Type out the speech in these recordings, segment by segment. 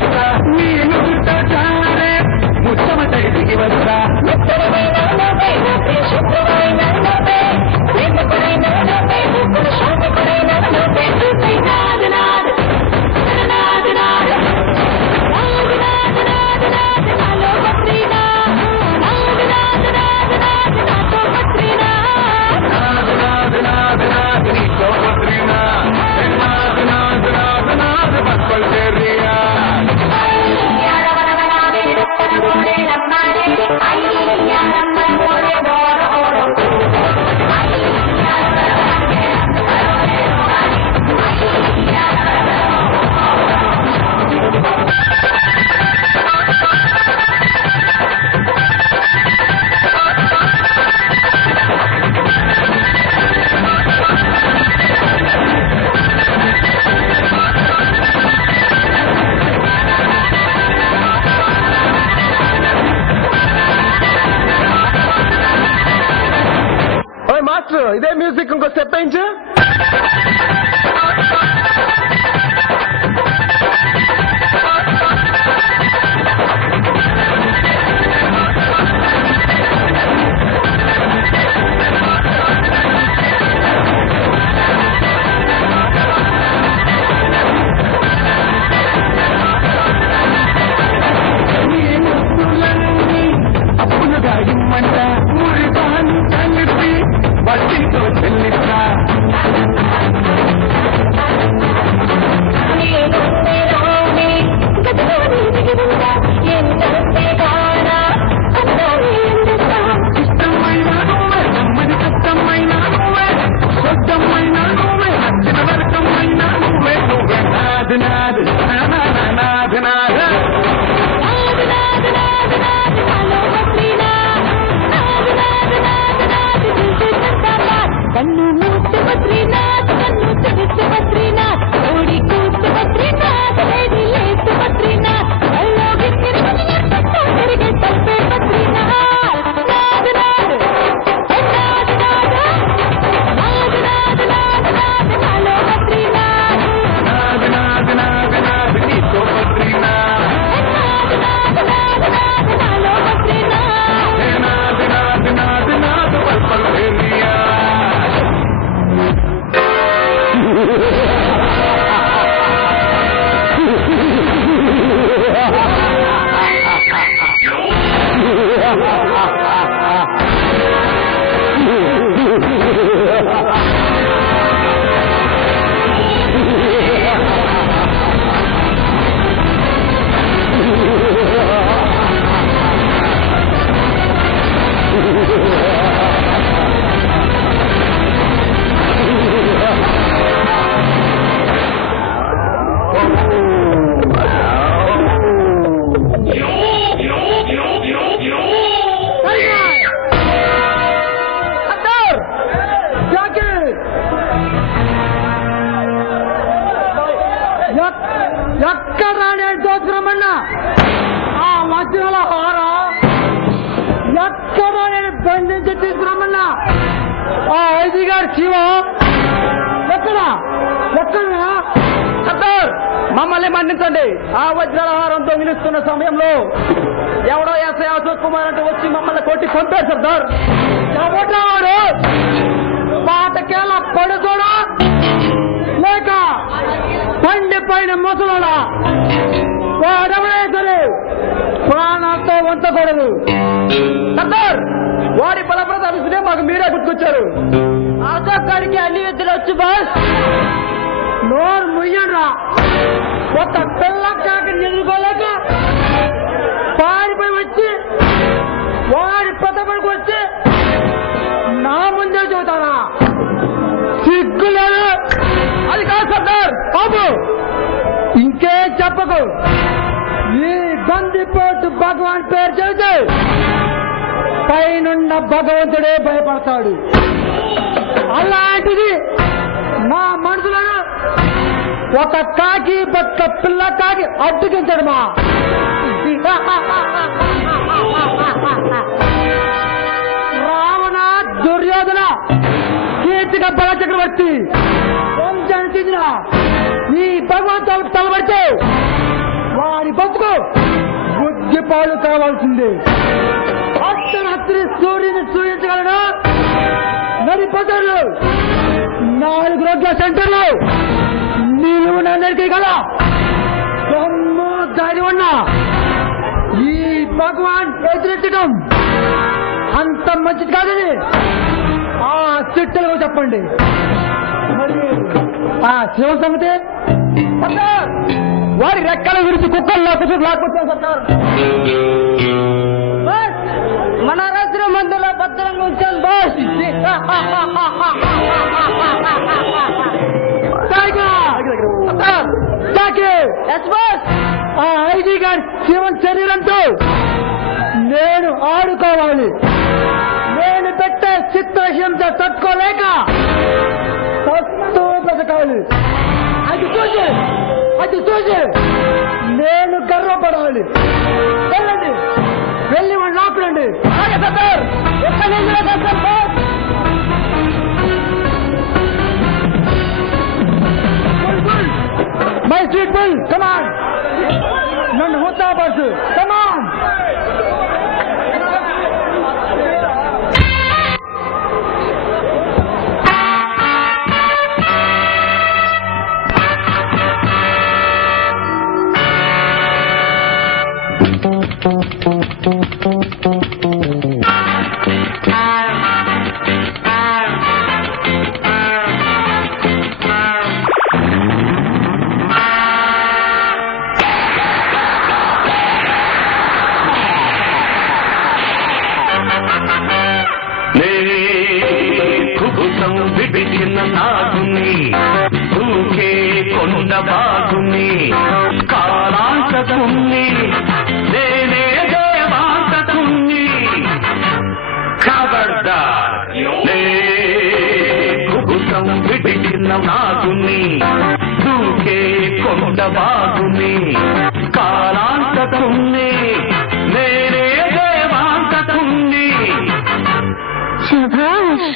వస్తా నేను చారే ముచ్చమటై దిగి వస్తా ఇదే మ్యూజిక్ ఇంకో స్టెప్ వేయించు అప్పులుగా ఇమ్మంట మురిపాను కలిపి వడ్డీతో చెల్లిస్తా ఇష్టమైన నువ్వే నమ్మని కష్టమైన నువ్వే స్వచ్ఛమైన నువ్వే నచ్చిన వర్గమైన నువ్వే నువ్వే నాది నాది నాది నాది కన్ను మూసి బద్రీనాథ్ కన్ను తెరిచి బద్రీనాథ్ ఓడి కూసి బద్రీనాథ్ లేడి లేసి బద్రీనాథ్ అల్లో గిరిగిరి తట్ట తిరిగి తప్పే బద్రీనాథ్ నాథ్ నాథ్ నాథ్ నాథ్ నాథ్ నాథ్ నాథ్ నాథ్ హలో బద్రీనాథ్ నాథ్ నాథ్ నాథ్ నాథ్ నీతో బద్రీనాథ్ నాథ్ నాథ్ నాథ్ నాథ్ హలో బద్రీనాథ్ నాథ్ నాథ్ నాథ్ నాథ్ పల్పల్ ఏరియా ఎక్కడ దోచుకురమ్మన్నా ఆ వజ్రాల హారం ఎక్కడ నేను బంధించి తీసుకురమ్మన్నా ఆ ఐజీ గారి శివం ఎక్కడ ఎక్కడా సర్దార్ మమ్మల్ని మన్నించండి. ఆ వజ్రాల హారం దొంగిలిస్తున్న సమయంలో ఎవడో ఎస్ఐ అశోక్ కుమార్ అంటూ వచ్చి మమ్మల్ని కొట్టి చంపారు సర్దార్. ఎవడాడు పాతకేళ్ళ పడుకోడా లేక పండి పైన ముసలోడా వాడెవడే సరే ప్రాణాలతో వంచకూడదు సర్దార్. వాడి బల ప్రదర్శనే మాకు మీరే గుర్తుకొచ్చారు. అశోక్ గారికి అన్ని విద్యలు వచ్చు బాస్. నోరు ముయ్యండ్రా. ఒక పిల్ల కాకి నిలుకోలేక పారిపోయి వచ్చి వాడి పెద్దపడికి వచ్చి నా ముందే చూతారా సిగ్గులేదు. అది కాదు సర్దార్. బాబు ఇంకేం చెప్పకు. ఈ బందిపోటు భగవాన్ పేరు చెబితే పైనున్న భగవంతుడే భయపడతాడు. అలాంటిది మా మనసులను ఒక కాకి పక్క పిల్ల కాకి అడ్డుకించాడు మా రావణ దుర్యోధన కీర్తిక బల చక్రవర్తి వంశాన్ని తీసిన ఈ భగవంతుడు తలబడితే వారి బతుకు బుద్ధి పాలు కావాల్సిందే. అర్ధరాత్రి సూర్యుని చూపించగలడు. నడి బజార్లు 4 రోడ్ల సెంటర్లు నిలువు నరికి గల దమ్ము దారి ఉన్న ఈ భగవాన్ ఎదురెత్తడం అంత మంచిది కాదని ఆ చిట్టలకు చెప్పండి. మరి ఆ శివ సంగతి వారి రెక్కల విరిచి కుక్కలు లాక్కొచ్చారు సార్. మన రాత్రి మందులో భద్రంగా ఉంచాను బాస్. ఆ ఐజీ గారి శివన్ శరీరంతో నేను ఆడుకోవాలి. నేను పెట్టే చిత్రహింస తట్టుకోలేక బతకాలి. అది చూసి నేను గర్వపడాలి. వెళ్ళండి, వెళ్ళి వాడిని లాక్కురండి. మై స్ట్రీట్ బుల్ కమాన్, నన్ను హుత్తా బస్సు కమాన్. విడిచిన నాగుని ఊకే కొండ బాగుని కాలాంతకుని నేనే దేవాంతకుని ఖబర్దార్ కుబుసం విడిచిన నాగుని ఊకే కొండ బాగుని కాలాంతకుని నేనే దేవాంతకుని. శభాష్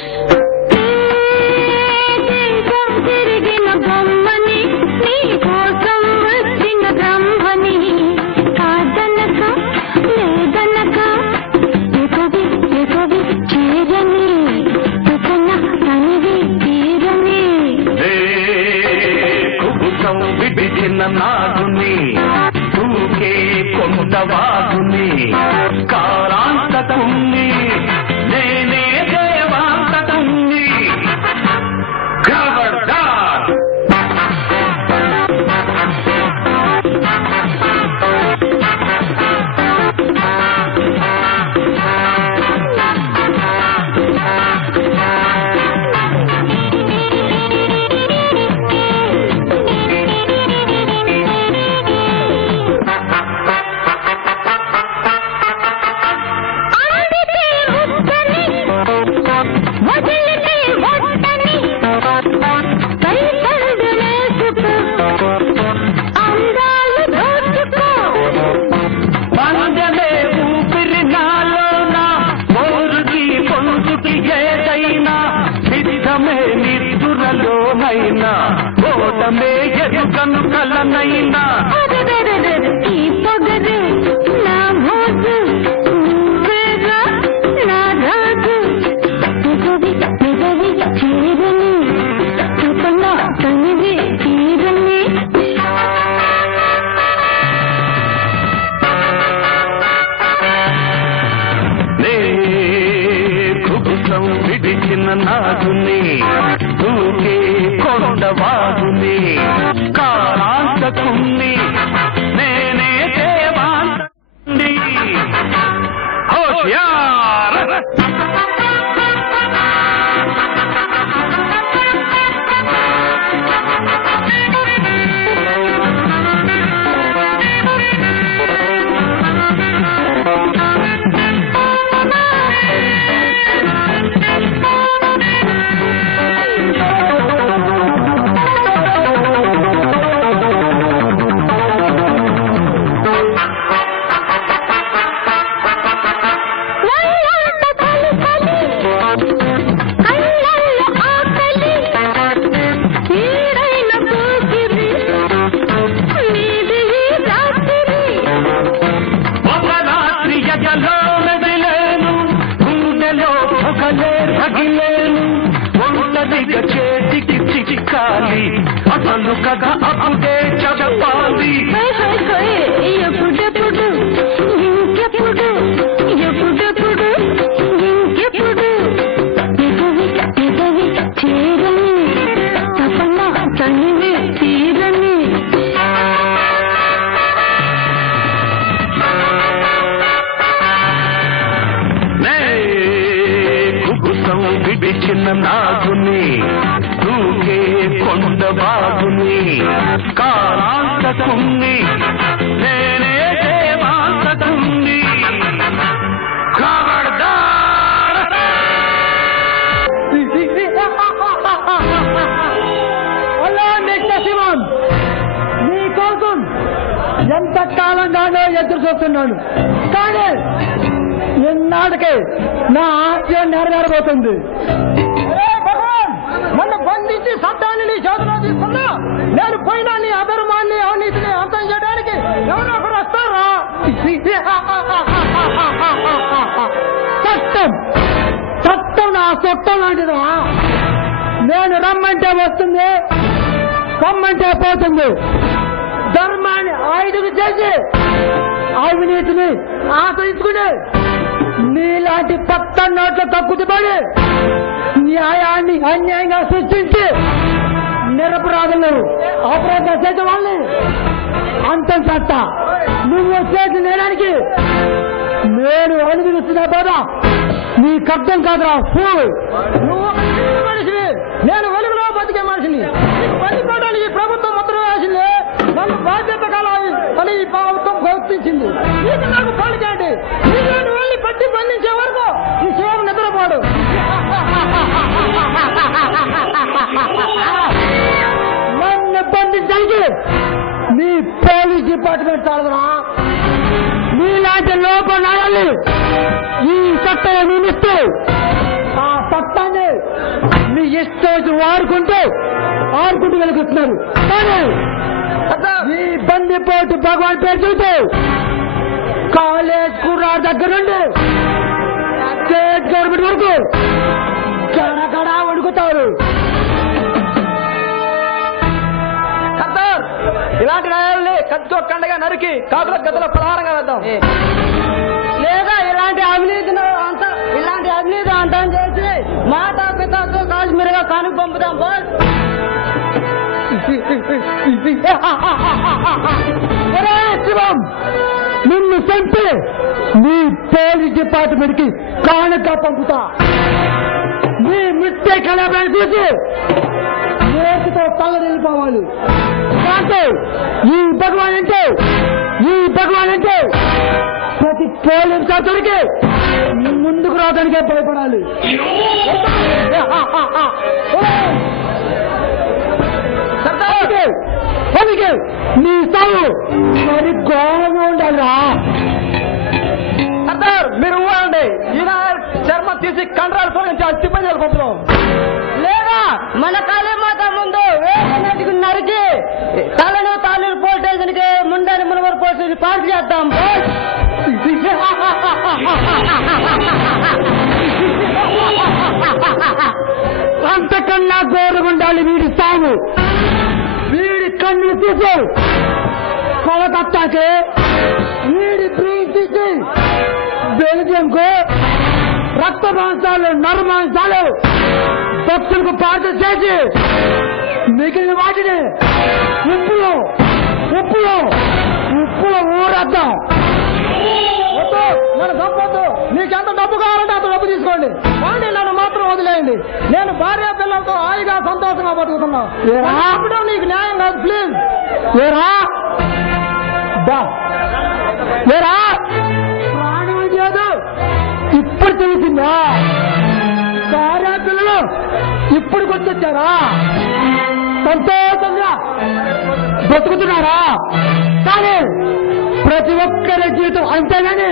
నాగుని ఊకే కొండవాగుని కాలాంతకుని నేనే దేవాంతకుని ఖబర్దార్. ఓటమే ఎరుకను కలనైనా ఈ పొగరు నా మోజు నువ్వేగా నా రాజు. పెదవి చీరని తపన తనివి తీరని కుబుసం విడిచిన నాగుని ఊకే కొండవాగుని కాలాంతకుని నేనే దేవాంతకుని. హోషియార్ చెప్పాను కదా అప్పుడే చెప్పాలి. ఎప్పుడెప్పుడు ఇంకెప్పుడు ఎప్పుడెప్పుడు ఇంకెప్పుడు పెదవి చేరని తపన తనివి తీరని కుబుసం విడిచిన నాగుని తూగే కొండ బాగుని కాలాంతకుణ్ణి నేనే దేవాంతకుణ్ణి హలో మిస్టర్ శివన్, నీకోసం ఎంత కాలంగానో ఎదురు చూస్తున్నాను. కానీ నిన్నాడికి నా ఆశయం నెరవేరబోతుంది. నన్ను బంధించి చట్టాన్ని నీ చేతిలో తీసుకున్నా నేను పోయినా నీ అధర్మాన్ని అవినీతిని అంతం చేయడానికి ఎవరో ఒకరు వస్తారా? చట్టం చట్టం నా చట్టం లాంటిదా? నేను రమ్మంటే వస్తుంది, పొమ్మంటే పోతుంది. ధర్మాన్ని ఆయుధం చేసి అవినీతిని ఆశ్రయించుకుని నీలాంటి పత్త నోట్ల తక్కుతుపడి న్యాయాన్ని అన్యాయంగా సృష్టించి నిరపరాధులు అపరాధం చేసే వాళ్ళని అంతం చేస్తా. నువ్వు చేసిన నేరానికి నేను అనుభవిస్తున్న బాధ నీకు అర్థం కాదురా. నువ్వు మనిషివి, నేను వెలుగులో బతికే మనిషిని. బతికోవడానికి ప్రభుత్వం ముద్ర వేసింది, నన్ను బాధ్యత కలాలి అని ఈ ప్రభుత్వం గుర్తించింది. నీకు నాకు పలికేంటి? నేను వెళ్ళి పట్టి బంధించే వరకు ఈ శివం నిద్రపోడు. నన్ను బంధించడానికి నీ పోలీస్ డిపార్ట్మెంట్ చాలదురా. నీలాంటి లోపనాయాలు ఈ చట్టం నియమిస్తూ ఆ చట్టాన్ని మీ ఇష్టం వాడుకుంటూ వెలుగుతున్నారు. కానీ ఈ బందిపోటు భగవాన్ పేరు చూస్తూ కాలేజ్ కుర్రాడు దగ్గర నుండి స్టేట్ గవర్నమెంట్ వరకు గడగడా వణుకుతారు. ఇలాంటి న్యాయాల్ని కత్తితో కండగా నరికి కాకుల గతలో ప్రహారంగా వేద్దాం. లేదా ఇలాంటి అవినీతి అంతం చేసి మాతా పితాతో కాశ్మీర్గా కానుక పంపుదాం. బాస్ శివం, నిన్ను చంపి నీ పోలీస్ డిపార్ట్మెంట్ కి కానుక పంపుతా. నీ మిట్టే కళాపై చూసి నేతితో తల నిలిపోవాలి. ఈ భగవాన్ అంటే ప్రతి పోలీస్ కాతుడికి ముందుకు రావడానికే భయపడాలి. అందుకే నీ సాగు మరి ఘోరంగా ఉండాలిరా. సర్దార్ మీరు ఊరండి, ఈయన చర్మం తీసి కండరాలు తొలగించి అస్థిపంజాలు పంపుతాం. లేదా మన కాళీమాత ముందు వేసినట్టుకు నరికి తలను తాలూరు పోలీస్ స్టేషన్ కి ముందని మునవరు పోలీస్ స్టేషన్ పార్టీ చేద్దాం. అంతకన్నా ఘోరంగా ఉండాలి వీడి సాగు. వీడి కన్నులు తీసి కొలకత్తాకి, వీడి బ్రెయిన్ తీసి బెల్జియంకు, రక్త మాంసాలు నరమాంసాలు భక్తులకు పార్సల్ చేసి మిగిలిన వాటిని ఉప్పులో ఊరద్దాం. నన్ను చంపొద్దు. నీకెంత డబ్బు కావాలంటే అంత డబ్బు తీసుకోండి, కానీ నన్ను మాత్రం వదిలేయండి. నేను భార్య పిల్లలతో హాయిగా సంతోషంగా బతుకుతున్నా. నీకు న్యాయం కాదు. ప్లీజ్ ప్రాణం లేదు. ఇప్పుడు తెలిసిందా? భార్య పిల్లలు ఇప్పుడు గుర్తొచ్చారా? సంతోషంగా బతుకుతున్నారా? కానీ ప్రతి ఒక్కరి జీవితం అంతేగాని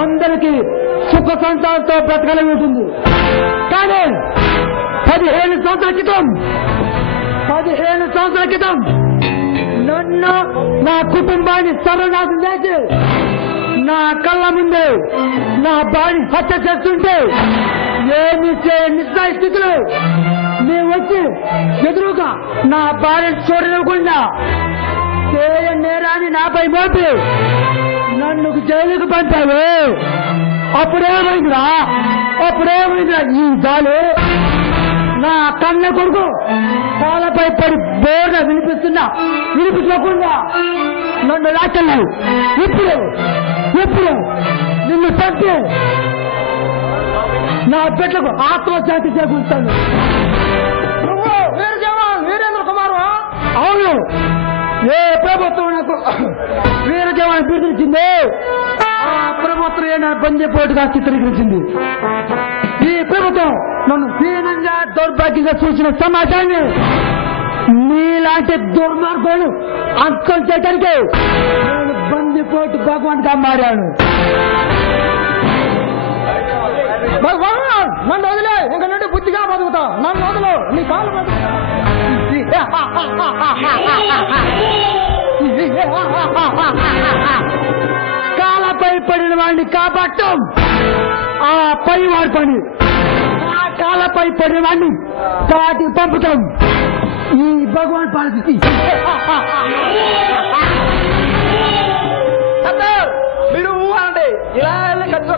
అందరికీ సుఖ సంతానంతో బ్రతకలే ఉంటుంది. కానీ 15 సంవత్సరాల క్రితం నన్ను, నా కుటుంబాన్ని సర్వనాశనం చేసి నా కళ్ళ ముందే నా భార్య హత్య చేస్తుంటే ఏమి నిశ్చయ స్థితిలో మేము వచ్చి ఎదురుగా నా భార్య చూడకుండా నేరాన్ని నాపై మోపి నన్ను జైలుకు పంపావు. అప్పుడేమైందిరా ఈ గాలి నా కన్న కొడుకు కాళ్ళపై పడి బోర్గా వినిపించకుండా నన్ను లాకెళ్ళావు. ఇప్పుడు నిన్ను చంపి నా బిడ్డకు ఆత్మశాంతి చేకూరుతాను. నువ్వు వీర జవాన్ వీరేంద్ర కుమార్? అవును. ఏ ప్రభుత్వం నాకు వీర జవాన్ పిలిచింది, ఆ ప్రభుత్వం నా బందీపోటుగా చిత్రీకరించింది. ఈ ప్రభుత్వం నన్ను హీనంగా దౌర్భాగ్యంగా చూసిన సమాజాన్ని నీలాంటి దుర్మార్గులు అంతం చేయడానికి నేను బందీపోటు భగవాన్గా మారాను. భగవాన్ నన్ను వదిలే, ఇంక నుండి బుద్ధిగా బతుకుతా. నన్ను వదులు, నీ కాలు కాళ్ళపై పడిన వాడిని కాపాడటం ఆ పై వాడి పని. ఆ కాళ్ళపై పడిన వాడిని కాటి పంపుతాం ఈ భగవాన్ పాలకి. మీరు అంటే ఇలా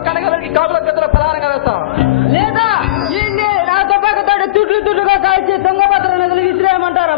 కనగలకి కాపుల గద్దల ప్రధానంగా వేస్తాం లేదా నాతో పక్కతాడు తుట్లు తుట్టుగా కాల్చి దొంగ పత్రాలు విసిరేయమంటారా?